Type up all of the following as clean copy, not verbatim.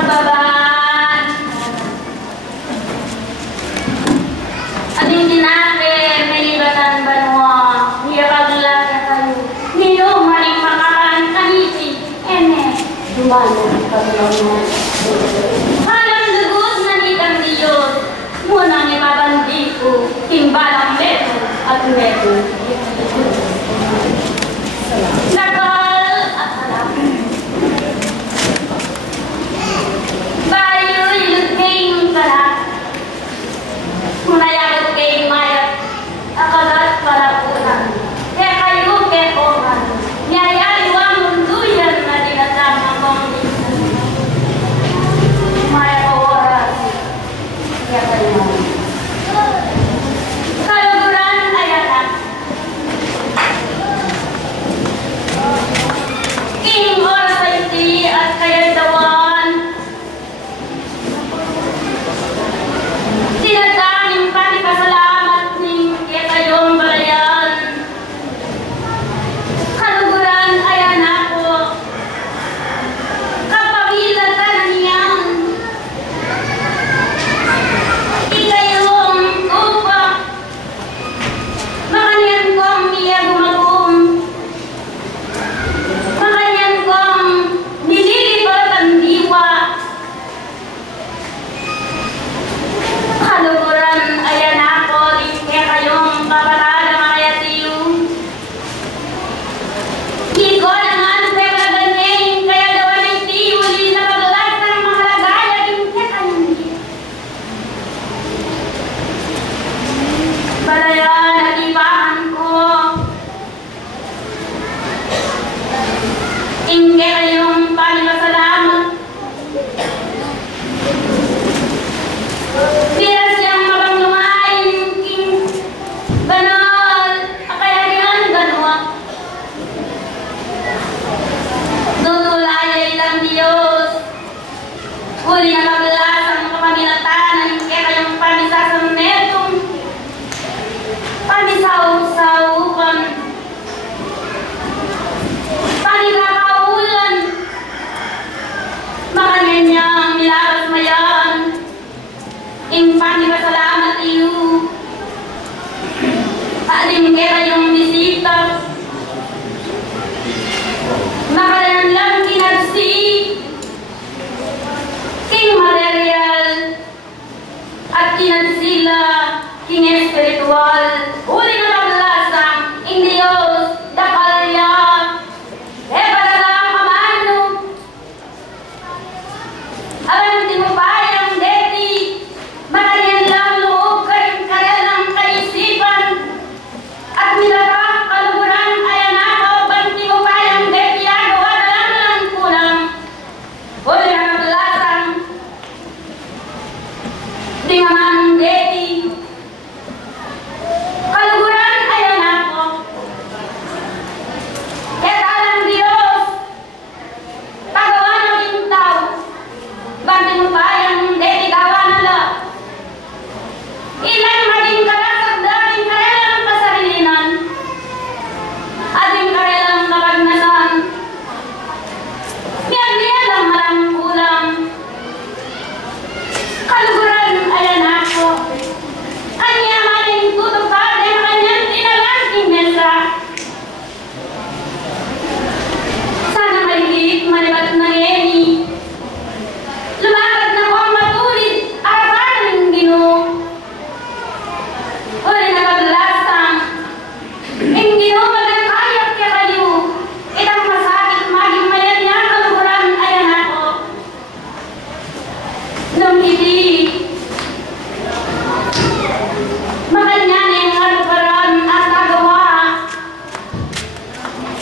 Magbabaan. Ading tinake, may libatan banwa. Hiyapagla ka kayo. Niyo, maring makakaan kanisi. Ene, dumano paglaw mo. Halang lugus na itang Diyos. Munang ipabandi ko. Timbalang leto at leto. Nakal at alam. Bayo iluging kalat. Munayabot kay mayat. Akalat para punan. Kaya kayo kay oran. Nyayaliwang munduyan na dinatang ng pangilisan. Maya oras. Kaya kayo. Kaluguran ay anak. King oras ay di at kaya dawan. Tinatanging panikasalamat ning kaya kayong balayan. Kaluguran ay anak ko. Kapamilatan niyan. Ikayong tupa. Makanyan kong miya gumagum. Makanyan kong nililipat ang diwa. Kaluguran ay anak ko. Kaya kayong kaparada makayatiyo. Di ko naman kaya kalaganing. Kaya gawa ng tiwali na paglag ng mga lagaya. Kaya kayong di. Balayan at ibahan ko. Ingke kayong panikasalamat. Pira siyang mabanglumain. King banal. Akayarihan ganwa. Dutulay lang Diyos. Huli na maglas ang kapamilatanan. Kaya kayong pamisasang netong. Pamisaw-saupan. Panikakaulan. Makanyan niyang nilabas mayan. Ing panikasalamat iyo. Aling kaya kayong bisita. Makalan lang kinagsi. King material. At kinagsila. King espiritual. Uli na paglasang. Ing Diyos. Dakalya. Padalang amano. Abanti mo bayang deti. Makanyan lang loob kayong karelang kaisipan. At nilatang kaluguran ay anak ko. Banti mo bayang deti. Agawa na lang kulang. Uli na paglasang. Di naman deti. Kaluguran ay anak ko. Etalang Diyos. Pagawa ng intaw. Banti mo bayang deti gawa na lang. Ilan maging kalasag dating karelang kasarilinan. Ating karelang kapagnasan. Miyan lang malang kulang. Kaluguran ay anak ko. Anya maling tutupad ay makanyang tinalang mesa. Sana maligit malibat na ngeni. Lumabat na ko ang matulid. Arapan ng Ginoo. Uli na paglasang. Ang Ginoo magkakayak kaya kayo. Itang masakit maging mayan niya. Kaluguran ay anak ko. Nung hindi makanyaning kaluguran at kagawa.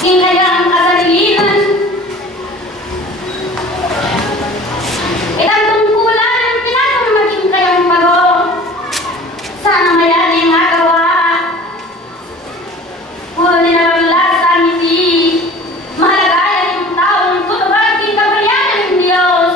Kaya ang kasarilinan. Itang tungkulan ang tinatong maging kayong pago. Sana mayaning agawa. Huli na paglasan hindi. Mahalagayan yung taong tutubag king kabayanan ng Diyos.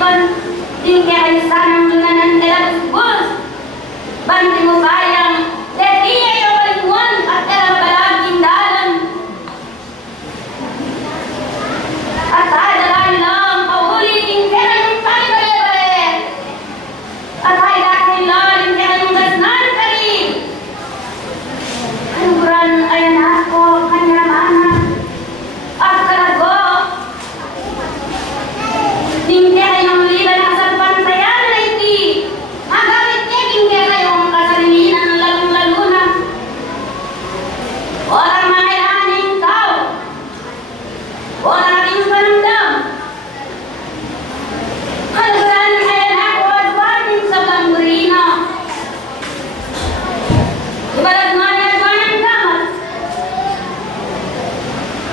kaisipan, tinggi ayusan ang lunanan elabus bus, banting mo bayang, leti ay awalimuan at elabalaking dalan. At ay dalain lang, pauli, tinggi yung tayo bale-bale. At ay dahil lang, tinggi yung gasnan kali. Kaluguran ayan ako, kanya mana. At kalago, tinggi yung liban asal pantayan na iti. Magamit niya tinggi yung kasalinan ng lalong-lalo na. Walang mangailaning tao. Walang ating panandam. Kaluguran ayan ako at wating sa Bangurina. Ibalat man at wanang gamat.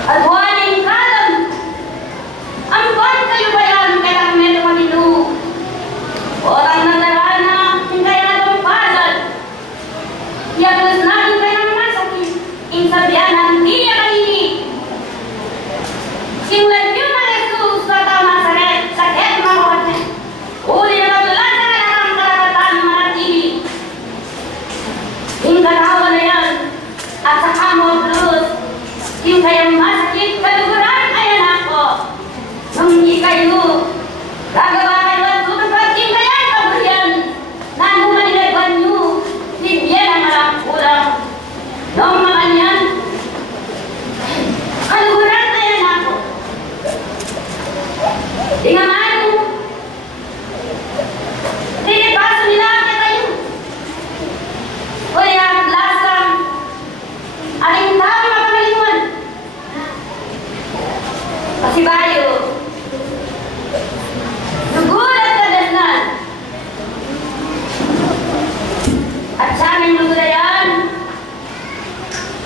At waning kalam. Ang buwan kayo ba yan kailang meron manilu? Orang nadarana, hingga yan atong pasal. Yagos natin kayang masakit. Insabianan, di niya kanini. Simulat yun na Jesus sa tama sakit mawat niya. Uli na matulad na ang karapatan manatili. Hingga tawa na yan. At sa kamo Diyos, yung kayang masakit kaluguran ayan ako. Nung hindi kayo, gagawa kayo at tutupad yung kayang kabuyan. Nang humanilagwan nyo, libyan ang alam kulang. Nung mga niyan, kaluguran ayan ako. Di nga man, tinipaso nila ang kayo. Kaya lasang, aling tao makamalingon. Kasi bayo, nagulat ka dasnan. At sa aming lugurayan,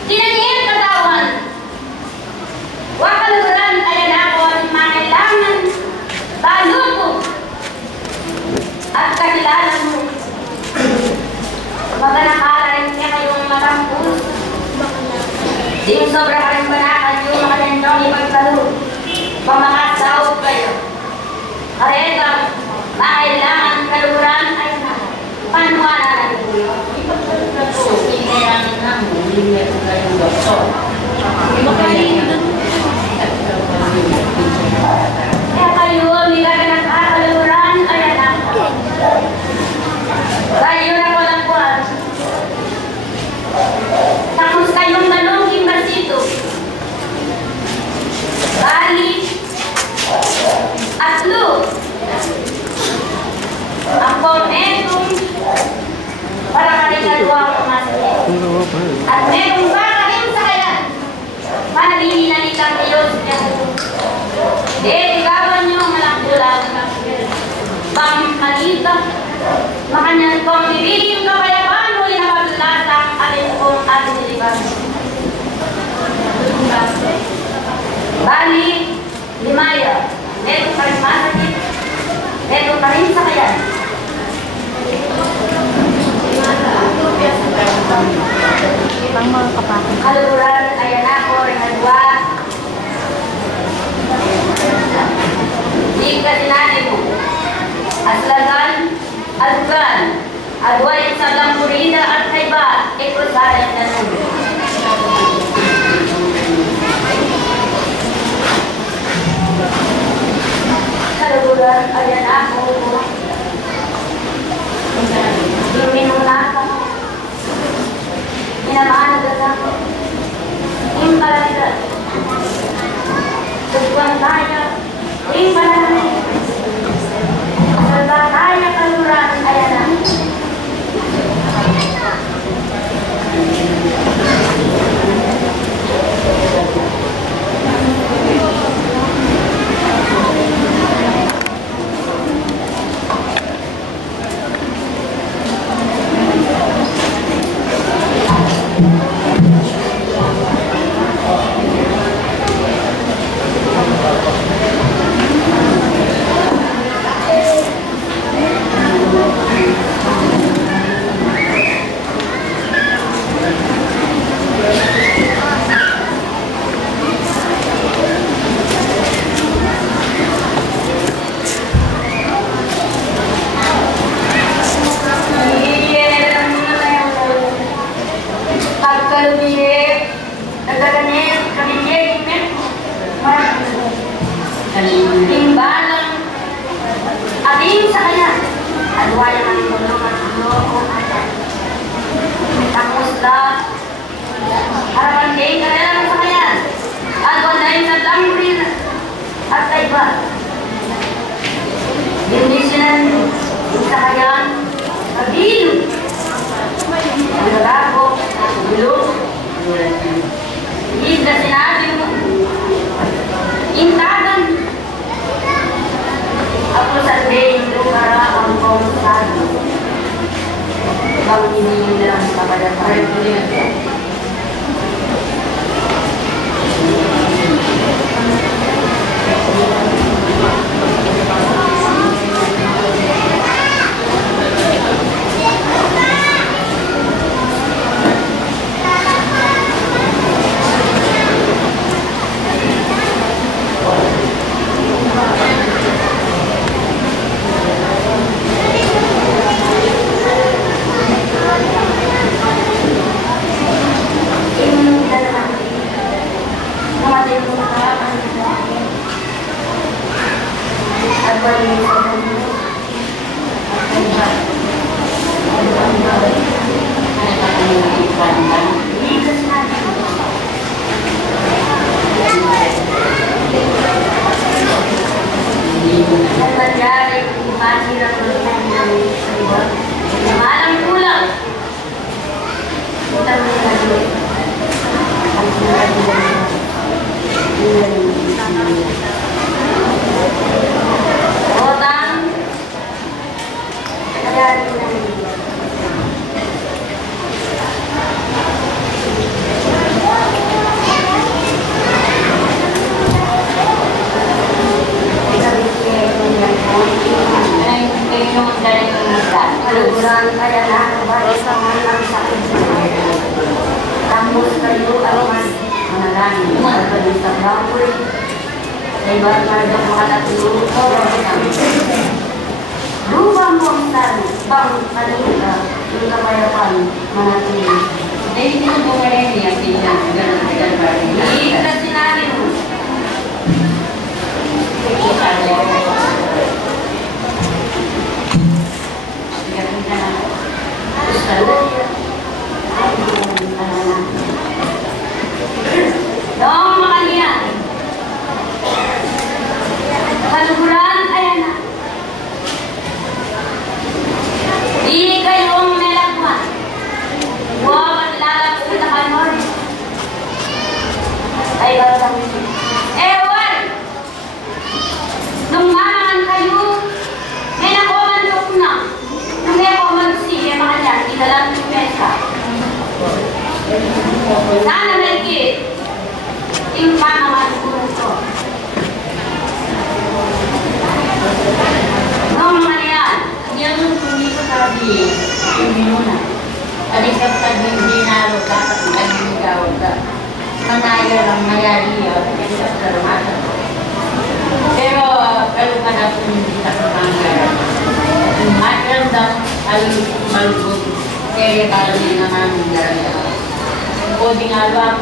tinanyin katawan. Wakaluguran ayan ako at mangailangan, talo ko. At kakilala mo. Maganakala rin siya kayong matampus. Di sobra ka rin banakan yung mga nandong ipagtalo. Pamakasawag kayo. Karegang, mailangan kaluguran ay na. Panuana na rin. Ipagtalo na kaya kayo, nilaga ng kaluguran ay anak. Kayo na walang buwan. Tapos kayong malungking basito. Bali, atlo. Ang pornetong para kalingadwa ang masakit. At merong baka rin sa kaya. Panalini na nilang Diyos niya. Gawan nyo malang bulag. Bang malita. Makanyan kong bibigim ka kaya paano inapaglasang alin kong ating niliban. Bali, limaya. Meron pa rin masakit. Meron pa rin sa kaya. Ibang mga kapatid. Kaluguran, ayan ako, rinadwa. Di ka sinani mo. Aslagan, adgan, adway sa Bangurina at kaiba, ito sa ayan na nun. Kaluguran, ayan ako. Minum naka. Minamaan na ako. Impalalitan. Tugwang tayo. Impalalitan. Salba tayo kaluguran, ayan na. Sana lagi timpan naman ko. No, Marian, yung hindi ko sabi, hindi mo na. Alikap ka din dinaro ka, pag-aligaw ka. Manaya lang mayari yun, alikap ka lumata. Pero, kalupan ako hindi sa panganggaran. Matran daw, aling malbog, kaya kami naman garan. O di nga lang,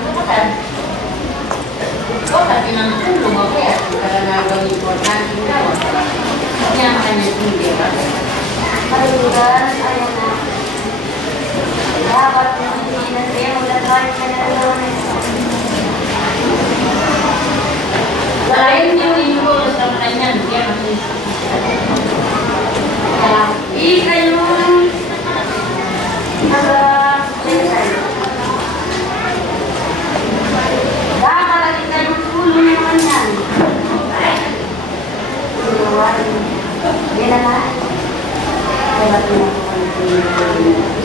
o kasi nang tulong mo kaya para nagawin importante mo. Kaya makanya hindi ba? Palugan, ayun na. Dapat mo hindi na siya magagawa ka na doon. Lain yung inulo sa kanya, kaya kasi Ika yung nag-sensay. Dapat lagi kayong tulong naman yan. Hindi na na. Kaya ba't mo ako